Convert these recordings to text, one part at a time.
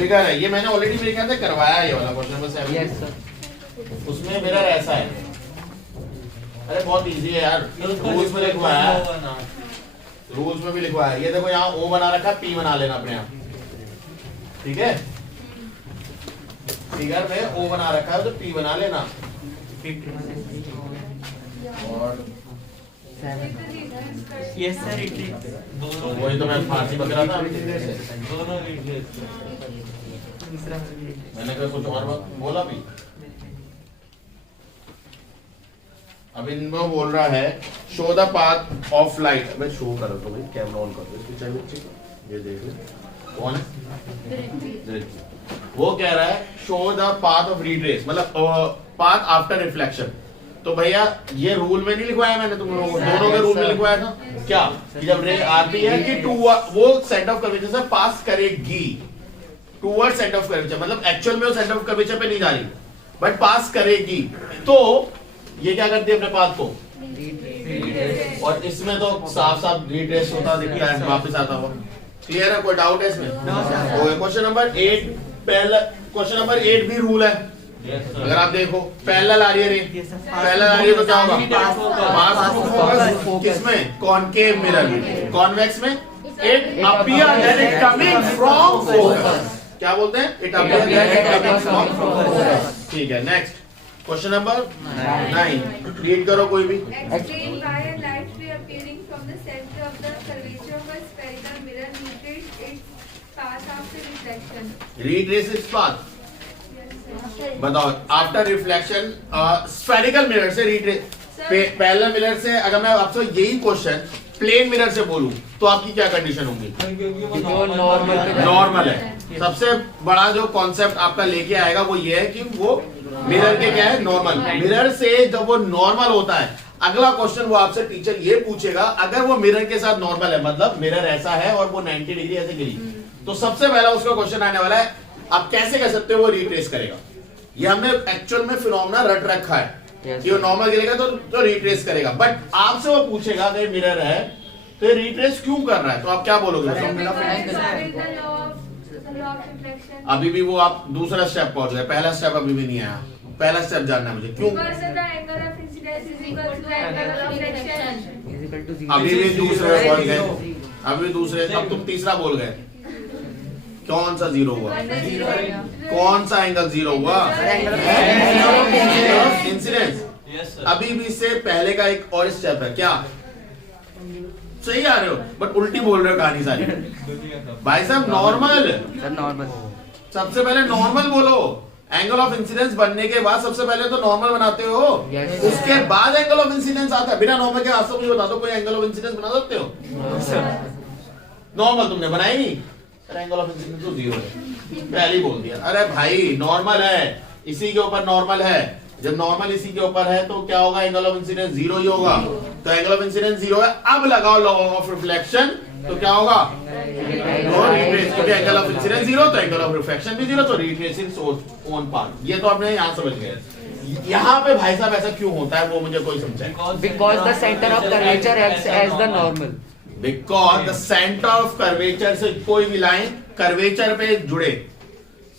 Figure है, ये मैंने ऑलरेडी मेरे ख्याल से करवाया ये वाला क्वेश्चन नंबर 7। Yes sir. उसमें मिरर ऐसा है, अरे बहुत इजी है यार, रूल्स में लिखवाया है, रूल्स में भी लिखवाया है। ये देखो यहाँ O बना रखा है, P बना लेना अपने आप, ठीक है। फिगर में O बना रखा है तो P बना लेना। और यस सर। वही तो मैं फारसी बक रहा था अभी देर से, मैंने कहा कुछ और बोला भी। अब इनमें बोल रहा है show the path of light. मैं शो करो तो भाई कैमरा ऑन कर दो इसकी चाहे बच्चे को, ये देख ले कौन है। वो कह रहा है show the path of retrace, मतलब पाथ आफ्टर रिफ्लेक्शन। तो भैया ये रूल में नहीं लिखवाया मैंने, तुम लोगों को दोनों के रूल में लिखवाया था क्या, कि जब रे आती है कि टू वो सेंटर ऑफ कर्वेचर से पास करेगी टूवर्ड सेंटर ऑफ कर्वेचर, मतलब एक्चुअल में वो सेंटर ऑफ कर्वेचर पे नहीं जा रही बट पास करेगी, तो ये क्या करती है अपने पाथ को, और इसमें तो साफ साफ रिट्रेस होता दिख रहा है वापस आता हुआ। क्लियर है, कोई डाउट है इसमें? क्वेश्चन नंबर 8 पहला, क्वेश्चन नंबर 8 भी रूल है। अगर आप देखो पैरेलल आ रही है रे, पैरेलल आ रही है तो क्या होगा, पास टू फोकस किसमें, कॉनकेव मिरर में, कॉन्वेक्स में it appear that it coming from focus. क्या बोलते हैं, it appear that it coming from focus. ठीक है, नेक्स्ट क्वेश्चन नंबर 9 रीड करो कोई भी। Explain why a light ray appearing from the center of the curvature of a spherical mirror retraces its path after reflection. Retrace its path, Yes, sir. बताओ after reflection spherical mirror से retrace, parallel mirror से। अगर मैं आपसे यही question plane mirror से बोलूं तो आपकी क्या कंडीशन होगी, नॉर्मल है। सबसे बड़ा जो कॉन्सेप्ट आपका लेके आएगा वो ये है कि वो मिरर के क्या है, नॉर्मल। मिरर से जब वो नॉर्मल होता है, अगला क्वेश्चन वो आपसे टीचर ये पूछेगा, अगर वो मिरर के साथ नॉर्मल है, मतलब मिरर ऐसा है और वो 90 डिग्री ऐसे गिरी, तो सबसे पहला उसका क्वेश्चन आने वाला है, आप कैसे कह सकते हो वो रिट्रेस करेगा। ये हमने एक्चुअल में फिनोमेना रट रखा है कि वो नॉर्मल गिरेगा तो रिट्रेस करेगा, बट आपसे वो पूछेगा अगर मिरर है तो ये रिट्रेस क्यों कर रहा है, तो आप क्या बोलोगे? अभी भी वो आप दूसरा स्टेप पहुंच गए, पहला स्टेप अभी भी नहीं आया। पहला स्टेप जानना है मुझे, क्यों? अभी भी दूसरे पहुंच गए, अभी दूसरे, अब तुम तीसरा बोल गए। कौन सा जीरो हुआ, कौन सा एंगल जीरो हुआ, इंसिडेंस। अभी भी इससे पहले का एक और स्टेप है, क्या सही आ रहे हो बट उल्टी बोल रहे हो कहानी सारी। भाई साहब नॉर्मल, सबसे पहले नॉर्मल बोलो। एंगल ऑफ इंसिडेंस बनने के बाद सबसे पहले तो नॉर्मल बनाते हो, उसके बाद एंगल ऑफ इंसिडेंस आता है। बिना नॉर्मल के वास्तव मुझे बता दो कोई एंगल ऑफ इंसिडेंस बना सकते हो? नॉर्मल तुमने बनाई नहीं, एंगल ऑफ इंसिडेंस तो जीरो है, पहले ही बोल दिया। अरे भाई नॉर्मल है, इसी के ऊपर नॉर्मल है, जब नॉर्मल इसी के ऊपर है तो क्या होगा, एंगल ऑफ इंसिडेंस जीरो ही होगा। तो एंगल ऑफ इंसिडेंस जीरो है, अब लगाओ लॉ ऑफ रिफ्लेक्शन, तो क्या होगा, क्योंकि एंगल ऑफ इंसिडेंस जीरो तो एंगल ऑफ रिफ्लेक्शन भी जीरो, तो रिट्रेस इट्स ओन पाथ। ये तो आपने यहाँ समझ गए। यहाँ पे भाई साहब ऐसा क्यों होता है वो मुझे कोई समझाए। Because the center of curvature acts as the normal. Because the centre of curvature से कोई भी लाइन कर्वेचर पे जुड़े,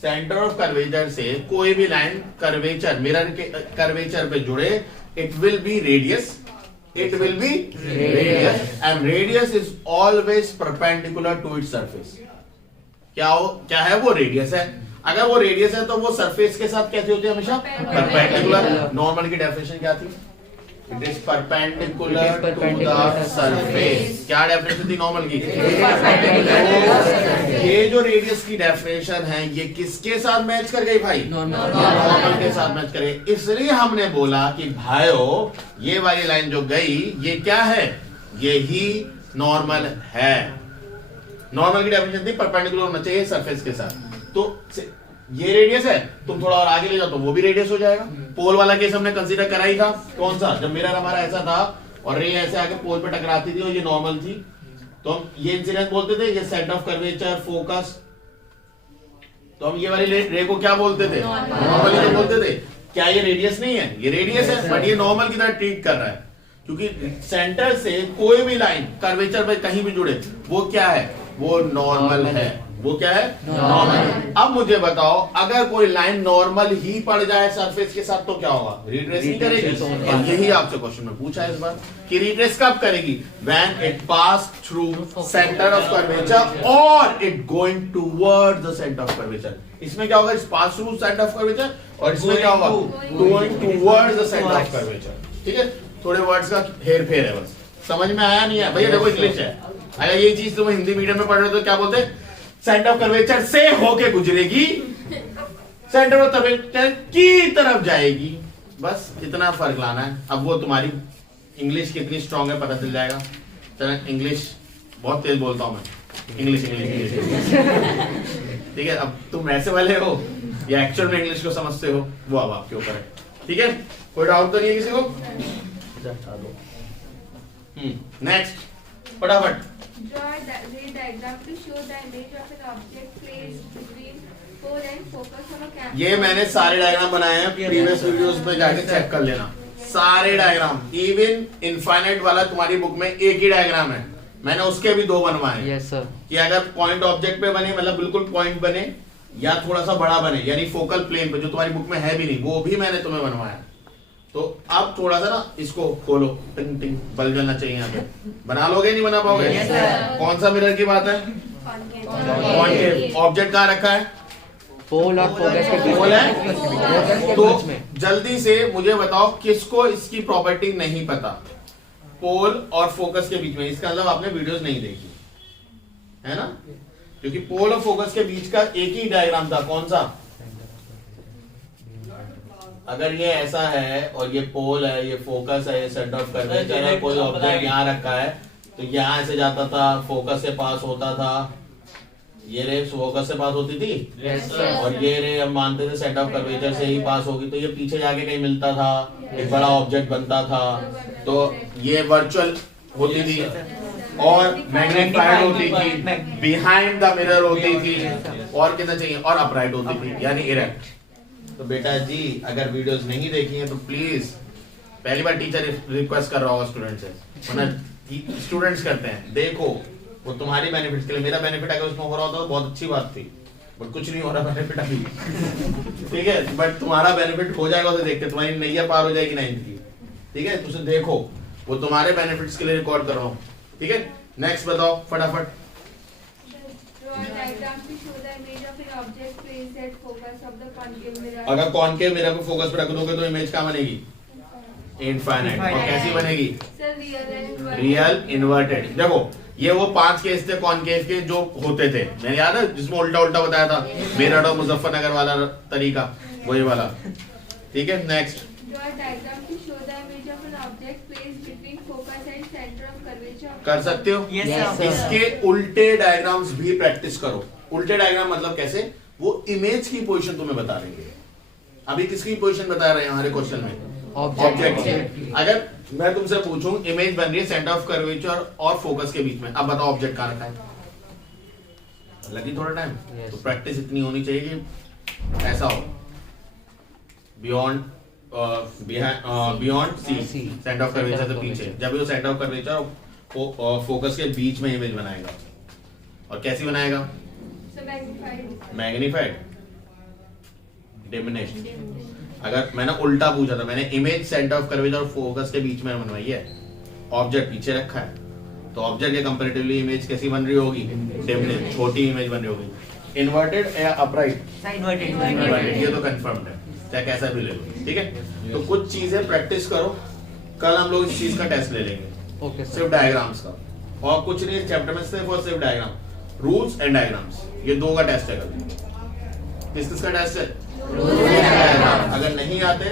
सेंटर ऑफ कर्वेचर से कोई भी लाइन कर्वेचर मिरर के कर्वेचर पे जुड़े, it will be radius, it will be radius, and radius is always perpendicular to its surface. क्या है वो रेडियस है। अगर वो रेडियस है तो वो सरफेस के साथ कैसे होती है, हमेशा परपेंडिकुलर। नॉर्मल की डेफिनेशन क्या थी, it is perpendicular to the surface. क्या डेफिनेशन थी नॉर्मल की? ये जो रेडियस की डेफिनेशन है ये किसके साथ मैच कर गई भाई, नॉर्मल के साथ मैच कर गई। इसलिए हमने बोला कि भाइयों ये वाली लाइन जो गई ये क्या है, ये ही नॉर्मल है। नॉर्मल की डेफिनेशन थी परपेंडिकुलर होना चाहिए सरफेस के साथ, तो ये रेडियस है, तुम थोड़ा और आगे ले जाओ तो वो भी रेडियस हो जाएगा। पोल वाला केस हमने कंसीडर करा ही था, कौन सा, जब मिरर हमारा ऐसा था और रे ऐसे आके पोल पे टकराती थी और ये नॉर्मल थी, तो हम ये इंसिडेंस बोलते थे, ये सेंटर ऑफ कर्वेचर फोकस, तो हम ये वाली रे को क्या बोलते थे, नॉर्मल ही तो बोलते थे। क्या ये रेडियस नहीं है, ये रेडियस है, बट ये नॉर्मल की तरह ट्रीट कर रहा है, क्योंकि सेंटर से कोई भी लाइन कर्वेचर पे कहीं भी जुड़े वो क्या है, वो नॉर्मल है। वो क्या है? नॉर्मल। अब मुझे बताओ, अगर कोई लाइन नॉर्मल ही पड़ जाए सरफेस के साथ तो क्या होगा? रिट्रेस नहीं करेगी। Retrace और यही आपसे क्वेश्चन में पूछा है इस बार कि रिट्रेस कब करेगी? When it pass through centre of curvature और it going towards the centre of curvature. इसमें क्या होगा? It's pass through centre of curvature और इसमें क्या होगा? Going towards the centre of curvature. ठीक है, थोड़े वर्ड्स का हेर फेर है, बस समझ में आया नहीं है? भैया देखो इंग्लिश है, अगर ये चीज तुम हिंदी मीडियम में पढ़ रहे हो तो क्या बोलते हैं? सेंटर ऑफ कर्वेचर से होके गुजरेगी, सेंटर ऑफ कर्वेचर की तरफ जाएगी। बस इतना फर्क लाना है। अब वो तुम्हारी इंग्लिश कितनी स्ट्रांग है पता चल जाएगा। चलो, इंग्लिश बहुत तेज बोलता हूं मैं, इंग्लिश इंग्लिश इंग्लिश। ठीक है, अब तुम ऐसे वाले हो या एक्चुअल में इंग्लिश को समझते हो, वो अब आपके ऊपर है। ठीक है, कोई डाउट तो नहीं है किसी को? नेक्स्ट, फटाफट। Draw a ray diagram to show the image of an object placed between pole and focus on a camera. ये मैंने सारे डायग्राम बनाए हैं, प्रीवियस वीडियोस में जाके चेक कर लेना। सारे डायग्राम, इवन इनफाइनाइट वाला तुम्हारी बुक में एक ही डायग्राम है, मैंने उसके भी 2 बनवाए हैं। Yes sir. कि अगर पॉइंट ऑब्जेक्ट पे बने, मतलब बिल्कुल पॉइंट बने, या थोड़ा सा बड़ा बने, यानी फोकल प्लेन पे, जो तुम्हारी बुक में है भी नहीं, वो भी मैंने तुम्हें बनवाया। तो अब थोड़ा सा ना इसको खोलो, टिंग टिंग बल्ब जलना चाहिए यहाँ पे। बना लोगे नहीं बना पाओगे? Yes, sir. कौन सा मिरर की बात है? कॉन्केव। ऑब्जेक्ट कहाँ रखा है? पोल और फोकस के बीच पोल है? फोकस के तो बीच में। जल्दी से मुझे बताओ किसको इसकी प्रॉपर्टी नहीं पता? पोल और फोकस के बीच में, इसका मतलब आपने वीडियोस नहीं देखी है ना? क्योंकि पोल और फोकस के बीच का एक ही डायग्राम था, कौन सा? अगर ये ऐसा है और ये पोल है, ये फोकस है, ये सेंटर ऑफ कर्वेचर है, कोई ऑब्जेक्ट यहाँ रखा है तो यहाँ से जाता था, फोकस से पास होता था, ये रे फोकस से पास होती थी। Yes, sir. और ये रे हम मानते थे सेंटर ऑफ कर्वेचर से ही पास होगी, तो ये पीछे जाके कहीं मिलता था, एक बड़ा ऑब्जेक्ट बनता था, तो ये वर्चुअल होती थी और मैग्नीफाइड होती थी, बिहाइंड द मिरर होती थी, और कितना चाहिए? और अपराइट होती थी, यानी इरेक्ट। तो बेटा जी, अगर वीडियोस नहीं देखी हैं तो प्लीज, पहली बार टीचर रिक्वेस्ट कर रहा होगा स्टूडेंट से, वरना स्टूडेंट्स करते हैं, देखो वो तुम्हारी बेनिफिट के लिए। मेरा बेनिफिट अगर उसमें हो रहा होता तो बहुत अच्छी बात थी, बट कुछ नहीं हो रहा बेनिफिट अभी। ठीक है, बट तुम्हारा बेनिफिट हो जाएगा उसे देखते, तुम्हारी नैया पार हो जाएगी 9th की। ठीक है, तुझे देखो, वो तुम्हारे बेनिफिट्स के लिए रिकॉर्ड कर रहा हूँ। ठीक है, नेक्स्ट बताओ फटाफट। Draw a diagram to show the image of an object placed at focus of the concave mirror. अगर कॉन्केव मिरर को फोकस पे रख दोगे तो इमेज क्या बनेगी? इनफाइनाइट। और कैसी बनेगी? Sir, real and inverted. Real inverted. देखो, ये वो 5 केस थे कॉन्केव के जो होते थे, मैंने याद है जिसमें उल्टा उल्टा बताया था, मेरठ और मुजफ्फरनगर वाला तरीका, वही वाला। ठीक है, next. Draw a diagram to show the image of an object placed between focus and center of curvature of कर सकते हो? Yes, sir. इसके उल्टे डायग्राम्स भी प्रैक्टिस करो। उल्टे डायग्राम मतलब कैसे? वो इमेज की पोजीशन तुम्हें बता देंगे। अभी किसकी पोजीशन बता रहे हैं हमारे क्वेश्चन में? ऑब्जेक्ट की। अगर मैं तुमसे पूछूं, इमेज बन रही है सेंटर ऑफ कर्वेचर और फोकस के बीच में, अब बताओ ऑब्जेक्ट कहाँ रखा है? लगी थोड़ा टाइम। Yes. तो प्रैक्टिस इतनी होनी चाहिए कि ऐसा हो, beyond beyond C, C. Centre of curvature से पीछे, जब वो सेंटर ऑफ कर्वेचर और फोकस के बीच में इमेज बनाएगा। और कैसी बनाएगा? So magnified. Magnified, diminished. अगर मैंने उल्टा पूछा था, मैंने इमेज सेंटर ऑफ कर्वेचर और फोकस के बीच में बनवाई है, ऑब्जेक्ट पीछे रखा है, तो ऑब्जेक्ट के कंपैरेटिवली इमेज कैसी बन रही होगी? डिमिनिश्ड, छोटी इमेज बन रही होगी। इन्वर्टेड या अपराइट? इन्वर्टेड, ये तो कंफर्म्ड है, चाहे कैसा भी ले लो। ठीक है, तो कुछ चीजें प्रैक्टिस करो, कल हम लोग इस चीज का टेस्ट ले लेंगे। Okay sir. सिर्फ डायग्राम्स का, और कुछ नहीं चैप्टर में, सिर्फ और सिर्फ डायग्राम, रूल्स एंड डायग्राम्स, ये 2 का टेस्ट है कल। किस का टेस्ट है? डायग्राम। अगर नहीं आते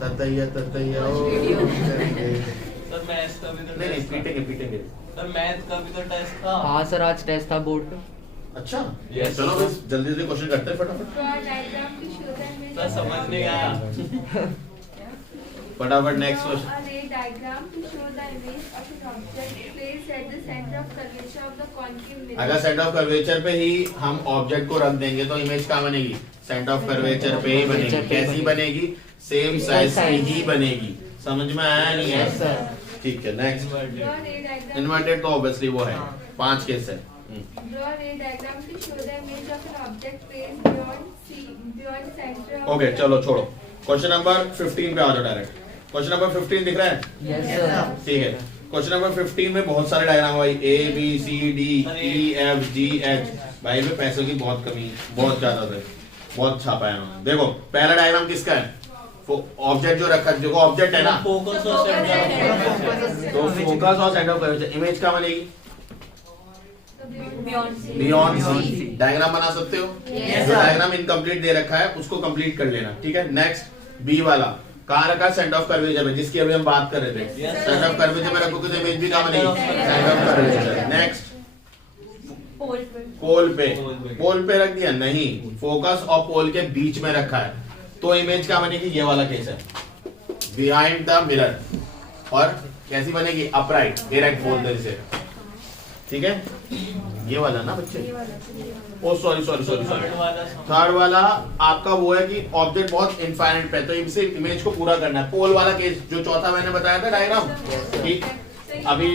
ततैया ततैया सर मैथ्स का भी तो नहीं टेस्ट था। पीटेंगे। सर मैथ का भी तो टेस्ट था। हाँ सर, आज टेस्ट था बोर्ड पे। अच्छा, Yes, चलो sir. बस जल्दी जल्दी क्वेश्चन करते हैं फटाफट। Draw a diagram to show the image sir of समझ नहीं आया। फटाफट next Draw question. a ray diagram to show the image of an object placed at the center of curvature of the concave mirror. अगर centre of curvature पे ही हम object को रख देंगे तो इमेज कहाँ बनेगी? सेंटर ऑफ कर्वेचर पे ही बनेगी। कैसी बनेगी? सेम साइज की ही बनेगी। समझ में आया नहीं है? Yes, sir. ठीक है, next. Draw a ray diagram. Inverted तो ऑब्वियसली वो है, 5 केस है। Draw a ray diagram to show the image of an object placed beyond center of okay चलो छोड़ो, क्वेश्चन नंबर 15 पे आ जाओ डायरेक्ट। क्वेश्चन नंबर 15 दिख रहा है? Yes, sir. ठीक है, क्वेश्चन नंबर 15 में बहुत सारे डायग्राम है भाई, A B C D E F G H। भाई में पैसों की बहुत कमी, बहुत ज्यादा है, बहुत छापा है उन्होंने। देखो पहला डायग्राम किसका है? ऑब्जेक्ट जो रखा है, जो ऑब्जेक्ट है ना, फोकस और सेंटर। तो फोकस और सेंटर ऑफ कर्वेचर, इमेज क्या बनेगी? बियॉन्ड सी। डायग्राम बना सकते हो? जो डायग्राम इनकम्प्लीट दे रखा है उसको कंप्लीट कर लेना, ठीक है। नेक्स्ट बी वाला कहाँ रखा है? सेंटर ऑफ कर्वेचर में, जिसकी अभी हम बात कर रहे थे। सेंटर ऑफ कर्वेचर में रखोगे तो इमेज भी कहाँ बनेगी? Centre of curvature. नेक्स्ट पोल पे, पोल पे रख दिया? नहीं, फोकस और पोल के बीच में रखा है, तो इमेज क्या बनेगी? ये वाला केस है, बिहाइंड द मिरर। और कैसी बनेगी? अपराइट, डायरेक्ट बोल दे इसे, ठीक है। ये वाला ना बच्चे, ओ sorry sorry sorry sorry, third वाला आपका वो है कि ऑब्जेक्ट बहुत इनफाइनाइट पे, तो इसे इमेज को पूरा करना है। पोल वाला केस जो चौथा मैंने बताया था डायग्राम, ठीक। अभी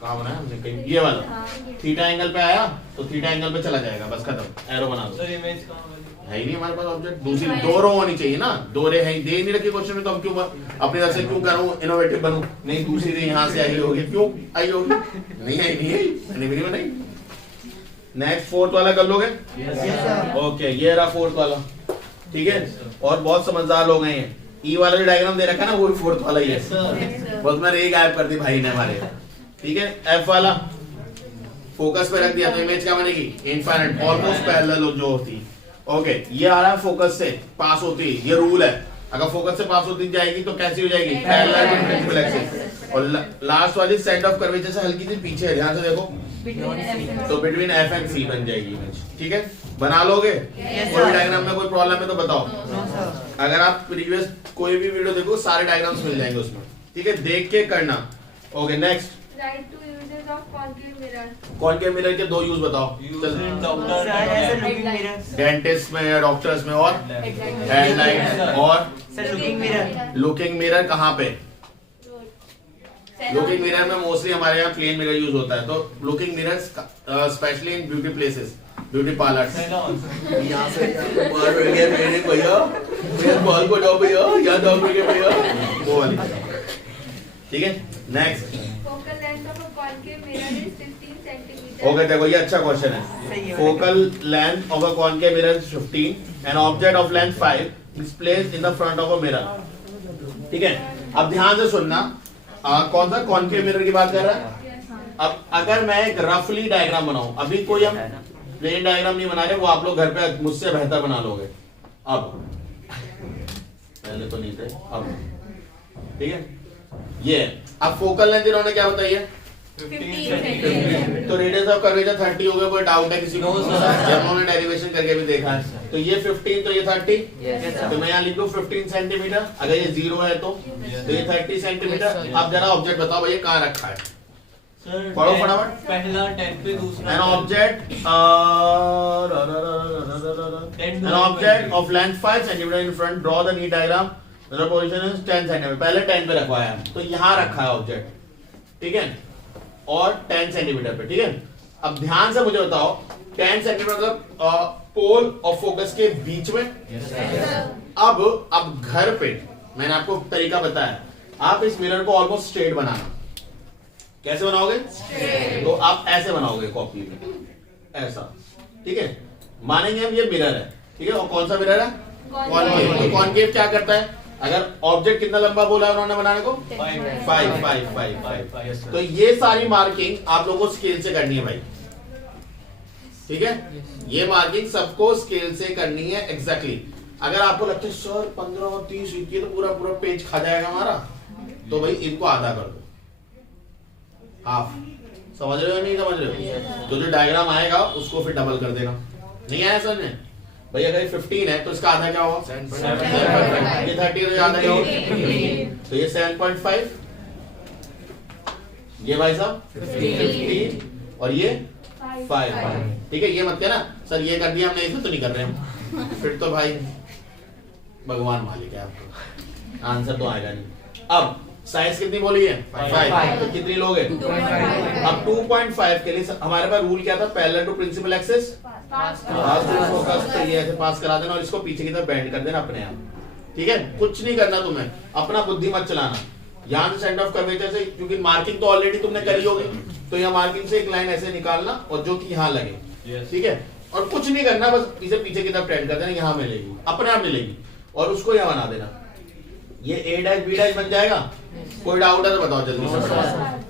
कहाँ बनाया हमने? कहीं ये वाला थीटा एंगल पे आया तो थीटा एंगल पे चला जाएगा, बस खत्म, एरो बना दो। सर इमेज कहाँ बनी? है ही नहीं हमारे पास ऑब्जेक्ट, दूसरी दो रो होनी चाहिए ना, दो रे है ही, दे नहीं रखी क्वेश्चन में, तो हम क्यों अपनी तरफ से क्यों करूं इनोवेटिव बनूं? नहीं, दूसरी रे यहाँ से आई होगी, क्यों आई होगी? नहीं आई, नहीं आई, मैंने भी नहीं बनाई। नेक्स्ट फोर्थ वाला कर लोगे? ओके, ये रहा फोर्थ वाला, ठीक है। और बहुत समझदार लोग हैं, ई वाला जो डायग्राम दे रखा है ना, वो भी फोर्थ वाला ही है, बस मैंने एक गायब कर दी भाई ने हमारे, ठीक है। एफ वाला फोकस पे रख दिया तो इमेज क्या बनेगी? इनफाइनाइट, ऑलमोस्ट पैरेलल जो होती। ओके, ये आ रहा है फोकस से पास होती, ये रूल है, अगर फोकस से पास होती जाएगी तो कैसी हो जाएगी? Parallel to principal axis. और लास्ट वाली सेंटर ऑफ कर्वेचर से हल्की सी पीछे है, ध्यान से देखो, तो बिटवीन एफ एंड सी बन जाएगी इमेज, ठीक है। बना लोगे? कोई डायग्राम में कोई प्रॉब्लम है तो बताओ। अगर आप प्रीवियस कोई भी वीडियो देखो, सारे डायग्राम्स मिल जाएंगे उसमें, ठीक है, देख के करना। Okay, next Write two uses of concave mirror. Concave mirror के दो यूज बताओ। डेंटिस्ट में या डॉक्टर्स में, और हेडलाइट, और लुकिंग मिरर कहाँ पे? लुकिंग मिरर में मोस्टली हमारे यहाँ प्लेन मिरर यूज होता है, तो looking mirror specially in beauty places, beauty parlours. यहाँ से बाल बढ़ गया मेरे भैया, मेरे बाल को जाओ भैया, यहाँ जाओ मेरे भैया, वो वाली, ठीक है। Next, Focal length of a concave mirror is 15 centimeters. Okay, देखो ये अच्छा क्वेश्चन है। Focal length of a concave mirror 15 and object of length 5 is placed in the front of a mirror, ठीक है। अब ध्यान से सुनना, कौन सा कॉनकेव मिरर की बात कर रहा है? अब अगर मैं एक रफली डायग्राम बनाऊं, अभी कोई हम प्लेन डायग्राम नहीं बना रहे, वो आप लोग घर पे मुझसे बेहतर बना लोगे। अब पहले तो नहीं थे, अब ठीक है। ये अब फोकल लेंथ इन्होंने क्या बताई है? 15 तो रेडियस ऑफ कर्वेचर 30 हो गया, कोई डाउट है किसी को? जब उन्होंने डेरिवेशन करके भी देखा है, तो ये 15 तो ये 30, तो मैं यहाँ लिख दूं 15 सेंटीमीटर, अगर ये 0 है तो ये 30 सेंटीमीटर। अब जरा ऑब्जेक्ट बताओ भैया कहाँ रखा है? सर पढ़ो फटाफट। पहला 10 पे, दूसरा An object of length 5 centimeter in front, draw the knee diagram, the position is 10 centimeter, पहले 10 पे रखवाया है, तो यहाँ रखा है ऑब्जेक्ट, ठीक है, और 10 सेंटीमीटर पे, ठीक है। अब ध्यान से मुझे बताओ, 10 सेंटीमीटर मतलब पोल और फोकस के बीच में। अब घर पे मैंने आपको तरीका बताया, आप इस मिरर को ऑलमोस्ट स्ट्रेट बनाना। कैसे बनाओगे? तो आप ऐसे बनाओगे कॉपी में, ऐसा, ठीक है। मानेंगे हम ये मिरर है, ठीक है, और कौन सा मिरर है? कॉनकेव। तो कॉनकेव क्या करता है? अगर ऑब्जेक्ट कितना लंबा बोला है उन्होंने बनाने को? 5। तो ये सारी मार्किंग आप लोगों को स्केल से करनी है भाई, ठीक है। ये मार्किंग सबको स्केल से करनी है एग्जैक्टली। अगर आपको लगता है सर 15 और 30 ये तो पूरा पूरा पेज खा जाएगा हमारा, तो भाई इनको आधा कर दो, हाफ। समझ रहे हो नहीं समझ रहे हो? तो जो डायग्राम आएगा उसको फिर डबल कर देगा। नहीं आया समझ में भाई? अगर ये 15 है तो इसका आधा क्या होगा? 7.5। ये 30 है तो आधा क्या होगा? तो ये 7.5, ये भाई साहब 15 और ये 5। ठीक है, ये मत कहना सर ये कर दिया हमने, इसे तो नहीं कर रहे हम, फिर तो भाई भगवान मालिक है आपको, आंसर तो आएगा नहीं। अब साइज कितनी बोली है 5, तो कितनी लोग हैं 2.5. अब 2.5 के लिए हमारे पास रूल क्या था, parallel to principal axis pass to focus, तो ये ऐसे पास करा देना और इसको पीछे की तरफ बेंड कर देना अपने आप, ठीक है। कुछ नहीं करना तुम्हें, अपना बुद्धि मत चलाना। यहाँ से सेंटर ऑफ कर्वेचर से, क्योंकि मार्किंग तो ऑलरेडी तुमने करी होगी, तो यहाँ मार्किंग से एक लाइन ऐसे निकालना और जो कि यहाँ लगे, ठीक है। और कुछ नहीं करना, बस इसे पीछे की तरफ टेंड कर देना, यहाँ मिलेगी, अपने आप मिलेगी, और उसको यहाँ बना देना। ये A डैश B डैश बन जाएगा। कोई डाउट है तो बताओ जल्दी से।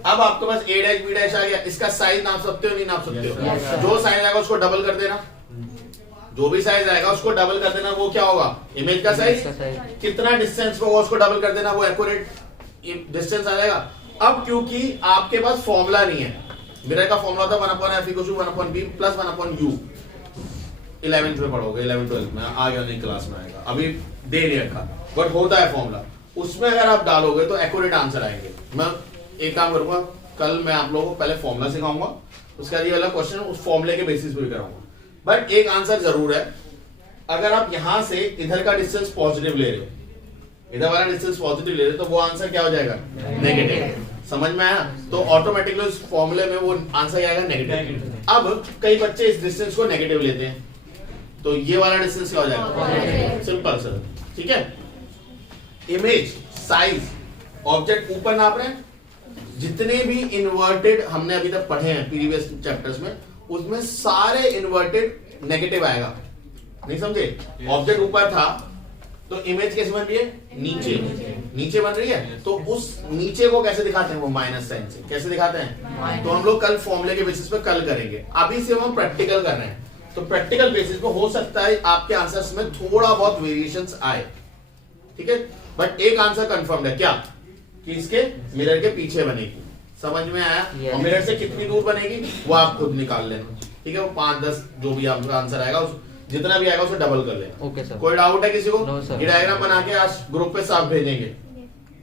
अब आपके पास A डैश B डैश आ गया, इसका साइज नाप सकते हो नहीं नाप सकते हो? जो साइज आएगा उसको डबल कर देना, जो भी साइज आएगा उसको डबल कर देना। वो क्या होगा, इमेज का साइज, कितना डिस्टेंस होगा उसको डबल कर देना, वो एक्यूरेट डिस्टेंस आ जाएगा। अब क्योंकि आपके पास फॉर्मूला नहीं है, मिरर का फॉर्मूला था 1/f = 1/b + 1/u। 11th में पढ़ोगे, 11 12 में आगे वाली क्लास में आएगा, अभी दे नहीं रखा, बट होता है फॉर्मूला। उसमें अगर आप डालोगे तो एक्यूरेट आंसर आएंगे। मैं एक काम करूंगा, कल मैं आप लोगों को पहले फॉर्मूला सिखाऊंगा, उसका ये वाला क्वेश्चन उस फॉर्मूले के बेसिस पे कराऊंगा। बट एक आंसर जरूर है, अगर आप यहां से इधर का डिस्टेंस पॉजिटिव ले रहे हो, इधर वाला डिस्टेंस पॉजिटिव ले रहे हो, तो वो आंसर क्या हो जाएगा नेगेटिव। समझ में आया? तो ऑटोमेटिकली उस फॉर्मूले में वो आंसर क्या आएगा नेगेटिव। अब कई बच्चे इस डिस्टेंस को नेगेटिव लेते हैं, तो ये वाला डिस्टेंस क्या हो जाएगा, सिंपल सर, ठीक है। इमेज, साइज, ऑब्जेक्ट ऊपर नाप रहे हैं, जितने भी इन्वर्टेड हमने अभी तक पढ़े हैं प्रीवियस चैप्टर्स में, उसमें सारे इन्वर्टेड नेगेटिव आएगा। नहीं समझे? ऑब्जेक्ट ऊपर था तो इमेज कैसे बन रही है, नीचे बन रही है, तो उस नीचे को कैसे दिखाते हैं, वो माइनस साइन से कैसे दिखाते हैं, तो हम लोग कल फॉर्मूले के बेसिस पे कल करेंगे। अभी से हम प्रैक्टिकल कर रहे हैं, तो प्रैक्टिकल बेसिस पे हो सकता है आपके आंसर्स में थोड़ा बहुत वेरिएशंस आए, ठीक है। बट एक आंसर कंफर्म है, क्या कि इसके मिरर के पीछे बनेगी। समझ में आया? और मिरर से कितनी दूर बनेगी वो आप खुद निकाल लेना, ठीक है। वो 5-10 जो भी आपका आंसर आएगा, उस जितना भी आएगा उसे डबल कर लेना। Okay sir. कोई डाउट है किसी को? No sir. ये डायग्राम बना के आज ग्रुप पे साफ भेजेंगे।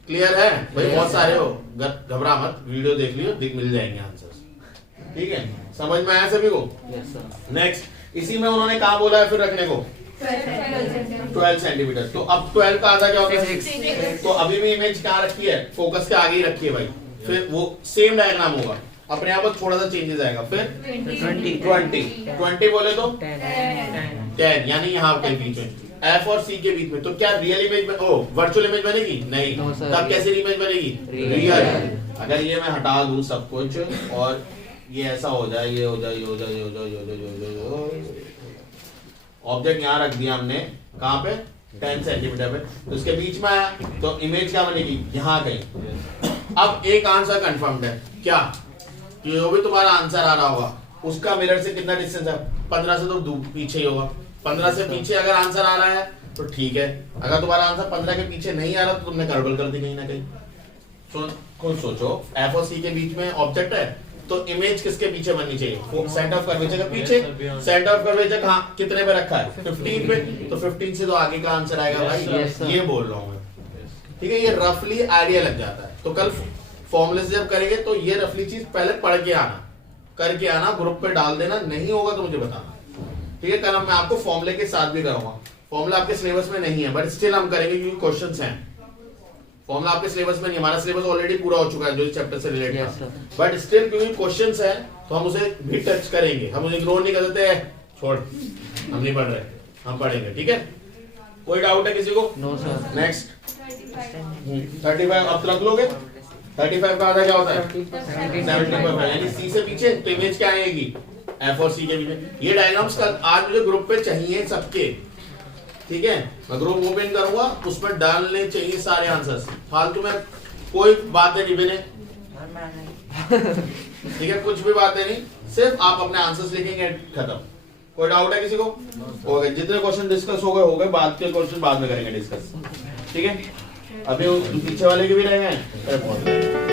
क्लियर है भाई? बहुत सारे हो, घबरा मत, वीडियो देख लियो, मिल जाएंगे आंसर्स, ठीक है। समझ में आया सभी को? Yes sir. नेक्स्ट, इसी में उन्होंने कहा बोला है फिर रखने को 12 सेंटीमीटर। तो अब 12 का आधा क्या होता है 6। तो अभी भी इमेज कहाँ रखी है, फोकस के आगे ही रखी है भाई। फिर वो सेम डायग्राम होगा, अपने आप थोड़ा सा चेंजेस आएगा। फिर 20 बोले तो 10, यानी यहाँ के बीच में, F और C के बीच में। तो क्या रियल इमेज में, ओ वर्चुअल इमेज बनेगी? नहीं। No, sir. तब कैसी इमेज बनेगी? रियल। अगर ये मैं हटा दूं सब कुछ और ये ऐसा हो जाए, ये हो जाए, ये हो जाए, ये हो जाए, ये हो जाए, ये हो जाए, ऑब्जेक्ट यहाँ रख दिया हमने, कहाँ पे 10 सेंटीमीटर पे, तो उसके बीच में आया, तो इमेज क्या बनेगी, यहाँ कहीं। अब एक आंसर कंफर्म्ड है, क्या कि जो भी तुम्हारा आंसर आ रहा होगा उसका मिरर से कितना डिस्टेंस है, 15 से तो पीछे ही होगा। 15 से पीछे अगर आंसर आ रहा है तो ठीक है, अगर तुम्हारा आंसर 15 के पीछे नहीं आ रहा तो तुमने गड़बड़ कर दी कहीं ना कहीं। खुद सोचो, F और C के बीच में ऑब्जेक्ट है, तो इमेज किसके पीछे बननी चाहिए, सेंटर ऑफ कर्वेचर के पीछे। सेंटर ऑफ कर्वेचर कहाँ कितने पे रखा है, 15 पे, तो 15 से तो आगे का आंसर आएगा भाई। ये बोल रहा हूँ मैं, ठीक है। ये रफली आइडिया लग जाता है। तो कल फॉर्मूले से जब करेंगे तो ये रफली चीज पहले पढ़ के आना, करके आना, ग्रुप पे डाल देना, नहीं होगा तो मुझे बताना, ठीक है। कल मैं आपको फॉर्मूले के साथ भी कराऊंगा। फॉर्मूला आपके सिलेबस में नहीं है, बट स्टिल हम करेंगे क्योंकि क्वेश्चंस हैं। फॉर्मूला आपके सिलेबस में नहीं, हमारा सिलेबस ऑलरेडी पूरा हो चुका है जो इस चैप्टर से रिलेटेड था, बट स्टिल क्योंकि क्वेश्चंस हैं तो हम उसे भी टच करेंगे। हम उसे इग्नोर नहीं कर देते, छोड़ हम नहीं पढ़ रहे, हम पढ़ेंगे, ठीक है। कोई डाउट है किसी को? No sir. नेक्स्ट 35 अब रख लोगे। 35 का आधा क्या होता है 70%, यानी C से पीछे, तो इमेज क्या आएगी F और C के बीच में। ये डायग्राम्स कल आज मुझे ग्रुप पे चाहिए सबके, ठीक है। मैं ग्रुप ओपन करूंगा, उसमें डालने चाहिए सारे आंसर्स, फालतू में कोई बातें नहीं बने, ठीक है। कुछ भी बातें नहीं, सिर्फ आप अपने आंसर्स लिखेंगे, खत्म। कोई डाउट है किसी को? हो गए जितने क्वेश्चन डिस्कस हो गए, बाद के क्वेश्चन बाद में करेंगे डिस्कस, ठीक है। अभी पीछे वाले के भी रह गए हैं।